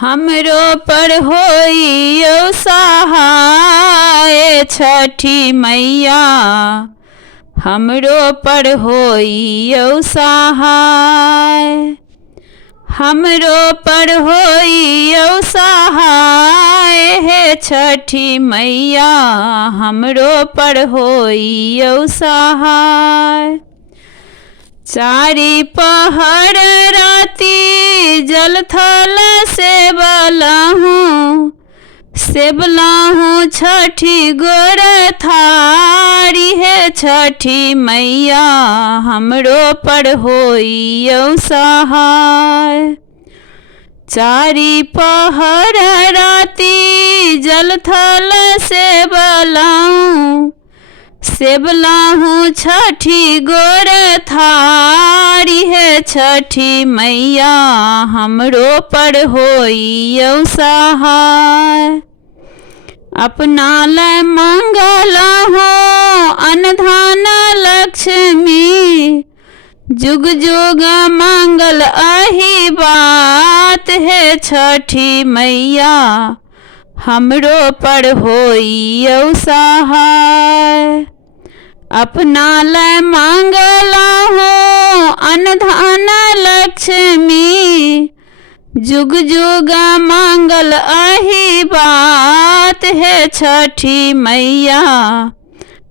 हमरो पर होइयो सहाय छठी मैया, हमरो पर होइयो सहाय, हमरो पर होइयो सहाय हे छठी मैया, हमरो पर होइयो सहाय। चारि पहर राति जल थल सेबलाहूँ छठी गोर थारी हे छठी मैया, हमरो पर होइयो सहाय। चारि पहर राति जल थल सेबलाहूँ छठी गोर थारी हे छठी मैया, हमरो पर होइयो सहाय। अपना ले मंगलहूँ अनधन लक्ष्मी, जुग जुग मंगल अहि बात हे छठी मैया, हमरो पर होइयो सहाय। अपना ले मंगलहूँ अनधन लक्ष्मी, जुग जुग मंगल अहि बात हे छठी मैया,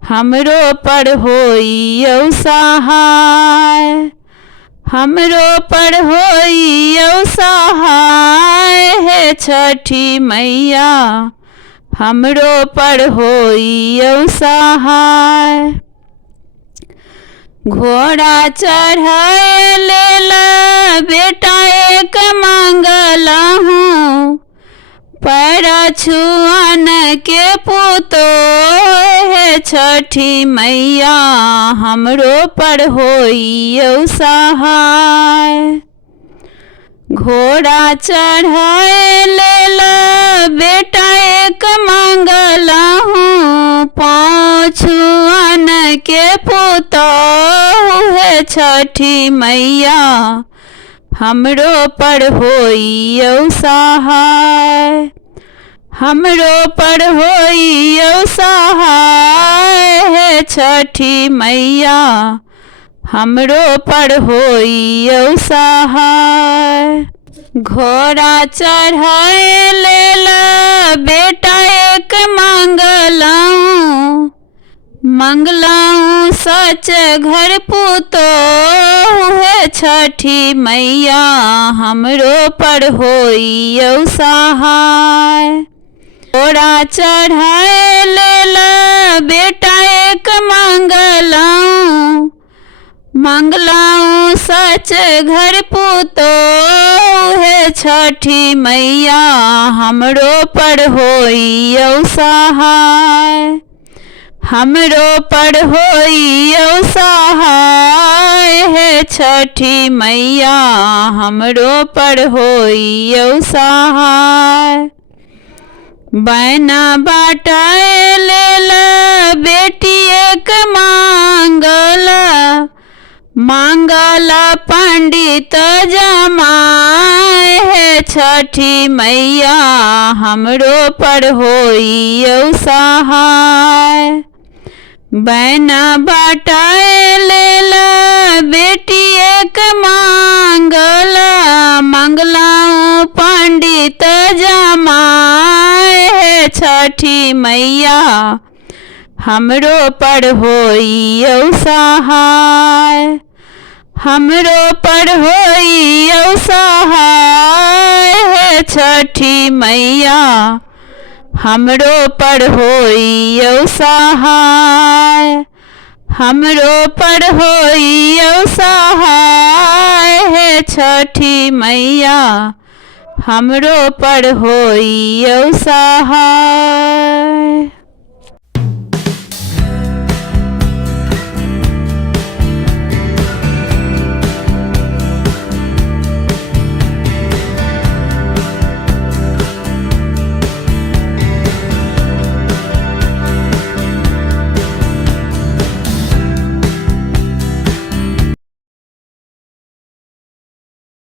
हमरो पर होइयो सहाय। हमरो पर होइयो सहाय हे छठी मैया, हमरो पर होइयो सहाय। घोड़ा चढ़ाए लेल बेटा एक मंगलहूँ, पैर छुअन के पुतोह हे छठी मैया, हमरो पर होइयो सहाय। घोड़ा चढ़ाए लेल बेटा एक मंगलहूँ, पाँव छुअन के पुतोह हे छठी मैया, हमरो पर होइयो सहाय। हमरो पर होइयो सहाय हे छठी मैया, हमरो पर होइयो सहाय। घोड़ा चढ़ाए लेल बेटा एक मंगलहूँ सच घर पुतोह हे छठी मैया, हमरो पर होइयो सहाय। घोड़ा चढ़ाए लेल बेटा एक मंगलहूँ सच घर पुतोह हे छठी मैया, हमरो पर होइयो सहाय। हमरो पर होइयो सहाय हे छठी मैया, हमरो पर होइयो सहाय। बैना बाटाए लेल बेटी एक मांगल पंडित जमाए हे छठी मैया, हमरो पर होइयो सहाय। बैना बाटाए लेल बेटी एक मंगलहूँ पंडित जमाए हे छठी मैया, हमरो पर होइयो सहाय। हमरो पर होइयो सहाय हे छठी मैया, हमरो पर होइयो सहाय। हमरो पर होइयो सहाय हे छठी मैया, हमरो पर होइयो सहाय।